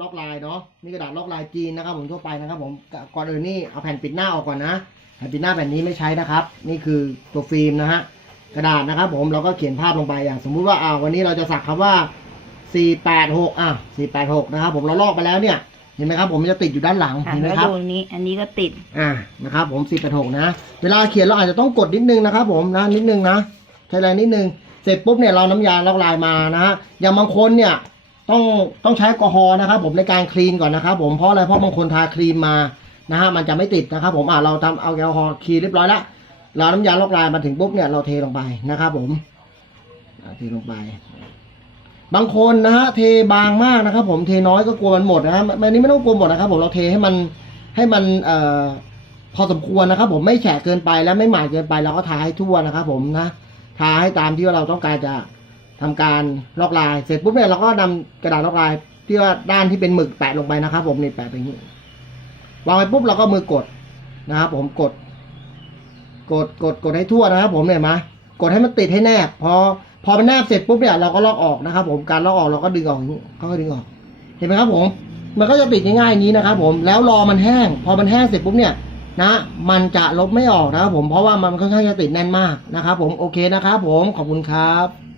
ล็อกลายเนาะนี่กระดาษล็อกลายจีนนะครับผมทั่วไปนะครับ ผมก่อนอื่นนี่เอาแผ่นปิดหน้าออกก่อนนะแผ่นปิดหน้าแผ่นนี้ไม่ใช้นะครับ นี่คือตัวฟิล์มนะฮะกระดาษนะครับ ผมเราก็เขียนภาพลงไปอย่าง สมมุติว่าอ่าวันนี้เราจะสักคำว่า 486 อะ 486 นะครับ ผมเราลอกไปแล้วเนี่ยเห็นไหมครับ ผมมันจะติดอยู่ด้านหลังค่ะเห็นไหมแล้วครับดูอันนี้อันนี้ก็ติดอ่านะครับ ผม 4 8 6 นะ เวลาเขียนเราอาจจะต้องกดนิดนึงนะครับ ผมนะนิดนึงนะใช้แรงนิดนึงเสร็จปุ๊บเนี่ยเราน้ำยาลอกลายมานะฮะอย่างบางคนเนี่ย ต้องต้องใช้แอลกอฮอล์นะครับ ผมในการคลีนก่อนนะครับ ผมเพราะอะไรเพราะบางคนทาครีมมานะฮะมันจะไม่ติดนะครับ ผมอ่าเราทำเอาแอลกอฮอล์คลีนเรียบร้อยแล้วเราน้ำยาลอกลายมาถึงปุ๊บเนี่ยเราเทลงไปนะครับ ผมเทลงไป บางคนนะฮะเทบางมากนะครับ ผมเทน้อยก็กลัวมันหมดนะฮะอันนี้ไม่ต้องกลัวหมดนะครับ ผมเราเทให้มันให้มันเอ่อพอสมควรนะครับ ผมไม่แฉะเกินไปและไม่หมาดเกินไปเราก็ทาให้ทั่วนะครับ ผมนะทาให้ตามที่เราต้องการจะ ทำการลอกลายเสร็จปุ๊บเนี่ยเราก็นำกระดาษลอกลายที่ว่าด้านที่เป็นหมึกแปะลงไปนะครับ ผมนี่แปะไปอย่างนี้วางไว้ปุ๊บเราก็มือกดนะครับผมกด กดกดกดให้ทั่วนะครับ ผมเนี่ยมากดให้มันติดให้แนบ พอ พอมันแนบเสร็จปุ๊บเนี่ยเราก็ลอกออกนะครับ ผมการลอกออกเราก็ดึงออกอย่างนี้ก็ดึงออก เห็นไหมครับ ผม มันก็จะติดง่ายง่างนี้นะครับ ผมแล้วรอมันแห้ง พอมันแห้งเสร็จปุ๊บเนี่ยนะมันจะลบไม่ออกนะครับผมเพราะว่ามันค่อนข้างจะติดแน่นมากนะครับผมโอเคนะครับผมขอบคุณครับ